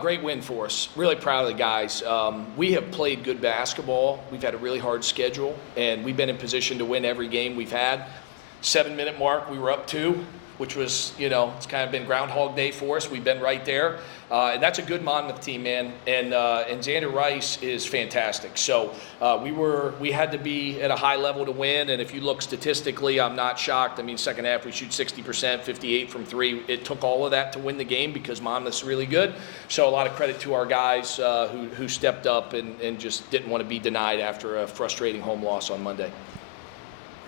Great win for us. Really proud of the guys. We have played good basketball. We've had a really hard schedule, and we've been in position to win every game we've had. 7-minute mark, we were up 2, which was, it's kind of been Groundhog Day for us. We've been right there. And that's a good Monmouth team, man. And Xander Rice is fantastic. So we had to be at a high level to win. And if you look statistically, I'm not shocked. I mean, second half we shoot 60%, 58 from 3. It took all of that to win the game because Monmouth's really good. So a lot of credit to our guys who stepped up and just didn't want to be denied after a frustrating home loss on Monday.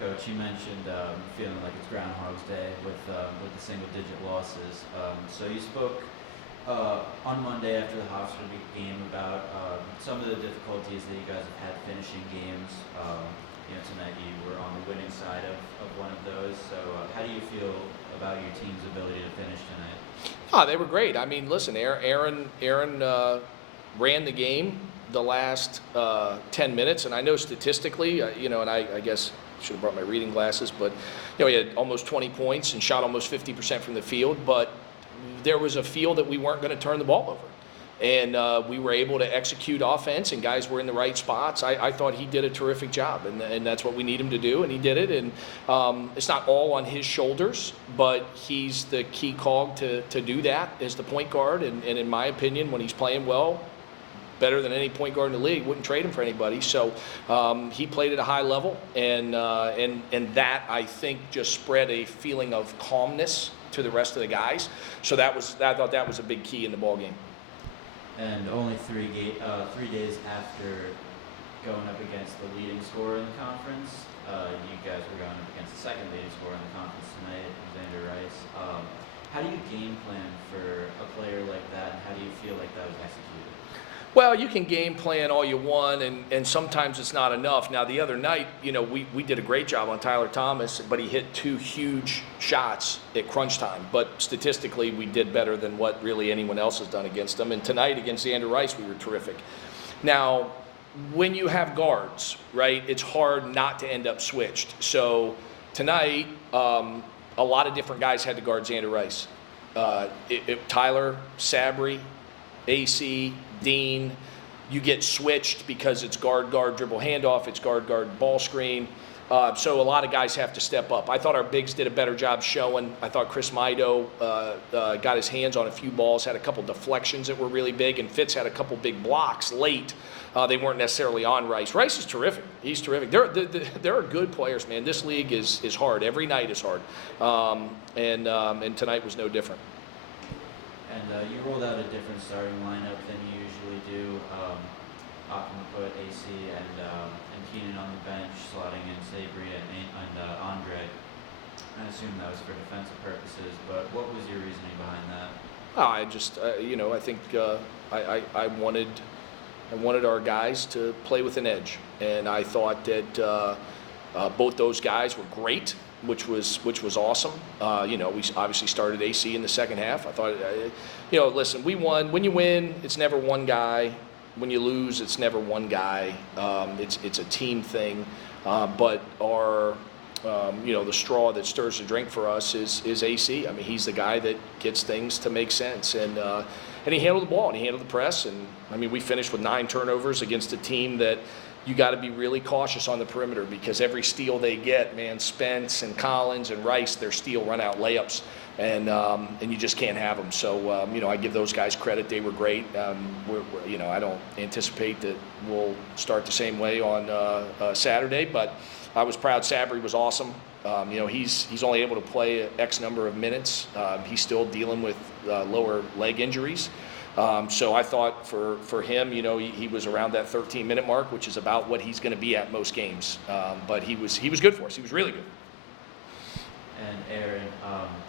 Coach, you mentioned feeling like it's Groundhog's Day with the single-digit losses. So you spoke on Monday after the Hofstra game about some of the difficulties that you guys have had finishing games. Tonight you were on the winning side of one of those. So how do you feel about your team's ability to finish tonight? They were great. I mean, listen, Aaron ran the game the last 10 minutes, and I know statistically, and I guess should have brought my reading glasses, but he had almost 20 points and shot almost 50% from the field, but there was a feel that we weren't going to turn the ball over. And we were able to execute offense, and guys were in the right spots. I thought he did a terrific job, and that's what we need him to do, and he did it. And it's not all on his shoulders, but he's the key cog to do that as the point guard. And in my opinion, when he's playing well, better than any point guard in the league, wouldn't trade him for anybody. So he played at a high level, and that, I think, just spread a feeling of calmness to the rest of the guys. So I thought that was a big key in the ball game. And only 3 days after going up against the leading scorer in the conference, you guys were going up against the second leading scorer in the conference tonight, Xander Rice. How do you game plan for a player like that, and how do you feel like that was executed? Well, you can game plan all you want, and sometimes it's not enough. Now, the other night, we did a great job on Tyler Thomas, but he hit 2 huge shots at crunch time. But statistically, we did better than what really anyone else has done against them. And tonight, against Xander Rice, we were terrific. Now, when you have guards, right, it's hard not to end up switched. So tonight, a lot of different guys had to guard Xander Rice. Tyler, Sabry, AC, Dean, you get switched because it's guard, dribble, handoff, it's guard, ball screen. So a lot of guys have to step up. I thought our bigs did a better job showing. I thought Chris Mido got his hands on a few balls, had a couple deflections that were really big, and Fitz had a couple big blocks late. They weren't necessarily on Rice. Rice is terrific. He's terrific. There are good players, man. This league is hard. Every night is hard. And tonight was no different. And you rolled out a different starting lineup than you usually do. Optima put AC and Keenan on the bench, slotting in Sabry and Andre. I assume that was for defensive purposes, but what was your reasoning behind that? I just, I think I wanted our guys to play with an edge, and I thought that both those guys were great, which was awesome. We obviously started AC in the second half. I thought, listen, we won. When you win, it's never one guy. When you lose, it's never one guy. It's a team thing. But our, the straw that stirs the drink for us is AC. I mean, he's the guy that gets things to make sense, and he handled the ball and he handled the press. And I mean, we finished with 9 turnovers against a team that you got to be really cautious on the perimeter, because every steal they get, man, Spence and Collins and Rice, their steal run out layups, and you just can't have them. So I give those guys credit; they were great. I don't anticipate that we'll start the same way on Saturday, but I was proud. Sabry was awesome. He's only able to play X number of minutes. He's still dealing with lower leg injuries. So I thought for him, he was around that 13-minute mark, which is about what he's going to be at most games. But he was good for us. He was really good. And Aaron,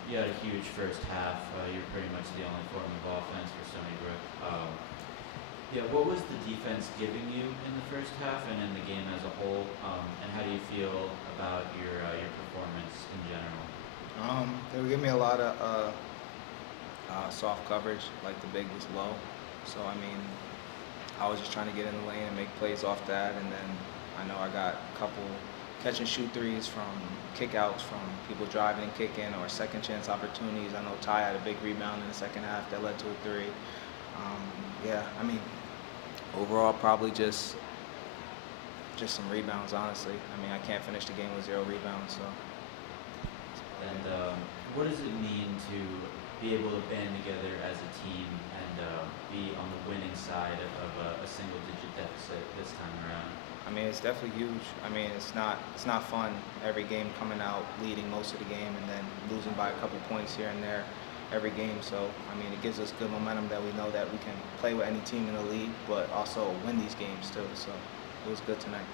you had a huge first half. You're pretty much the only form of offense for Stony Brook. What was the defense giving you in the first half and in the game as a whole? And how do you feel about your performance in general? They were giving me a lot of soft coverage, like the big was low. So, I was just trying to get in the lane and make plays off that. And then I know I got a couple catch and shoot threes from kickouts from people driving and kicking, or second chance opportunities. I know Ty had a big rebound in the second half that led to a 3. Yeah, I mean, overall, probably just some rebounds, honestly. I mean, I can't finish the game with 0 rebounds, so. And what does it mean to be able to band together as a team and be on the winning side of a single-digit deficit this time around? I mean, it's definitely huge. I mean, it's not fun every game coming out leading most of the game and then losing by a couple points here and there every game. So, I mean, it gives us good momentum that we know that we can play with any team in the league, but also win these games too. So, it was good tonight.